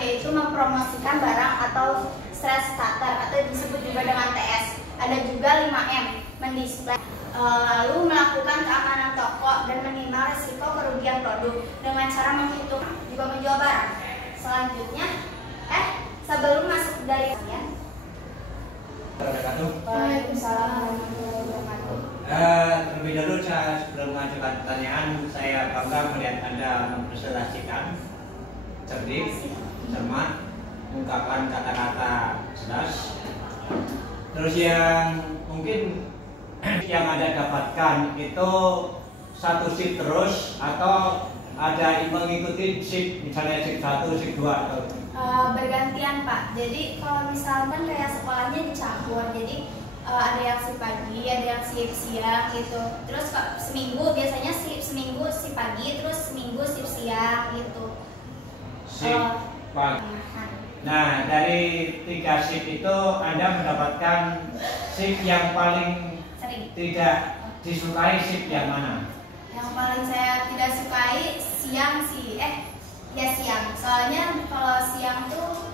yaitu mempromosikan barang atau stress starter atau disebut juga dengan TS. Ada juga 5M, mendisplay, lalu melakukan keamanan toko dan menimbang risiko kerugian produk dengan cara menghitung juga menjual barang. Selanjutnya, sebelum masuk dari kalian. Waalaikumsalam warahmatullahi wabarakatuh. Terlebih dahulu sebelum mengajukan pertanyaan, saya bangga melihat Anda mempresentasikan cerdik, cermat, mengungkapkan kata-kata jelas. Terus yang mungkin yang Anda dapatkan itu satu shift terus atau ada mengikuti shift, misalnya shift 1, shift 2 atau bergantian Pak. Jadi kalau misalkan kayak sekolahnya dicampur, jadi ada yang shift pagi, ada yang shift siang gitu. Terus seminggu biasanya seminggu shift pagi, terus seminggu shift siang gitu. Shift pagi. Nah, dari 3 shift itu Anda mendapatkan shift yang paling sering tidak disukai shift yang mana? Yang paling saya tidak sukai siang sih, ya siang. Soalnya kalau siang tuh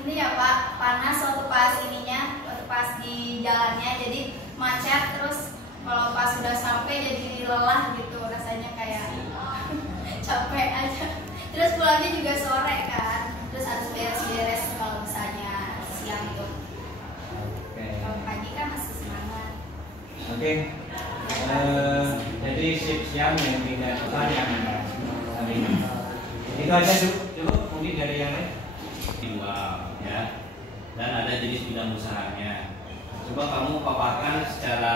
ini ya Pak, panas waktu pas di jalannya, jadi macet, terus kalau pas sudah sampai jadi lelah gitu, rasanya kayak capek aja. Terus pulangnya juga sore kan, terus harus beres-beres kalau misalnya siang itu. Kalau pagi kan masih semangat. Oke. Jadi shift siang yang tidak suka yang hari ini. Itu aja cukup, mungkin dari yang lain. Jual ya, dan ada jenis bidang usahanya. Coba kamu paparkan secara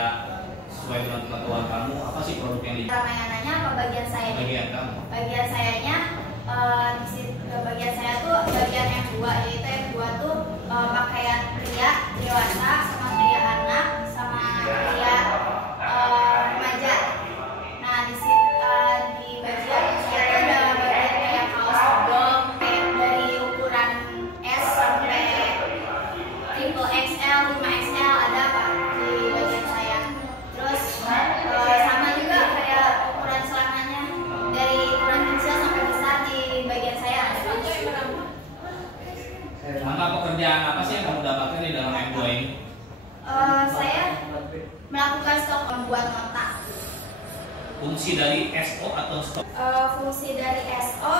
sesuai dengan pengetahuan kamu, apa sih produk yang Mainannya apa bagian saya? bagian kamu? Bagian sayanya bagian saya tuh bagian F2, yaitu F2 tuh pakaian pria dewasa sama pria anak sama pria remaja. Nah di bagian saya tuh ada bagian kayak kaos oblong dari ukuran S sampai triple XL, 5XL ada Pak di bagian saya. Terus sama juga kayak ukuran celananya dari ukuran kecil sampai besar di bagian saya ada. Maka pekerjaan apa sih yang kamu dapatkan di dalam M2 ini? Saya melakukan stok membuat nota. Fungsi dari SO atau stok? Fungsi dari SO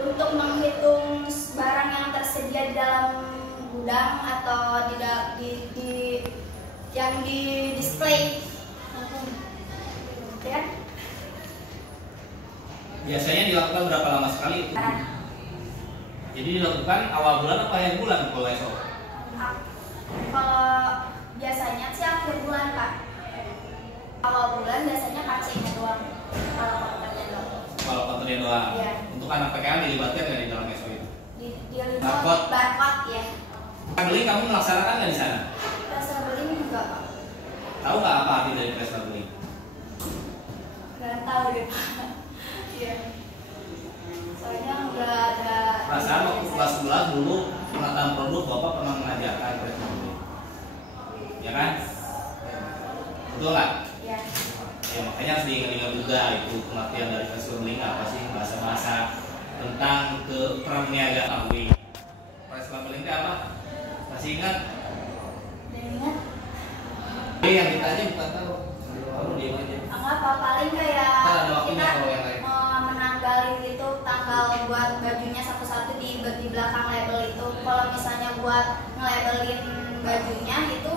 untuk menghitung barang yang tersedia di dalam gudang atau yang di display. Ya. Biasanya dilakukan berapa lama sekali? Jadi dilakukan awal bulan apa akhir bulan kalau SO? Kalau biasanya sih akhir bulan Pak. Awal bulan biasanya kacanya doang. Kalau kontennya doang. Kalau kontennya doang. Iya. Untuk anak PKL dilibatkan nggak di dalam SO itu? Barcode ya. Beli kamu melaksanakan nggak di sana? Rasa beli enggak Pak. Tahu nggak apa arti dari press beli? Nggak tahu deh Pak. Iya. Soalnya nggak ada. Perasaan waktu kelas 11 dulu penataan produk Bapak pernah mengajarkan press beli. Ya kan? Betul nggak? Iya. Ya makanya harus diingat-ingat juga itu pengertian dari press beli apa sih, bahasa-bahasa tentang keperniagaan. Press labeling itu apa? Masih ingat? Ingat? Yang ditanya bukan tahu. Kamu diam aja. Apa paling kayak Kan ada waktunya kita kalau yang lain. menanggalin itu tanggal buat bajunya satu-satu di belakang label itu. Kalau misalnya buat ngelabelin bajunya itu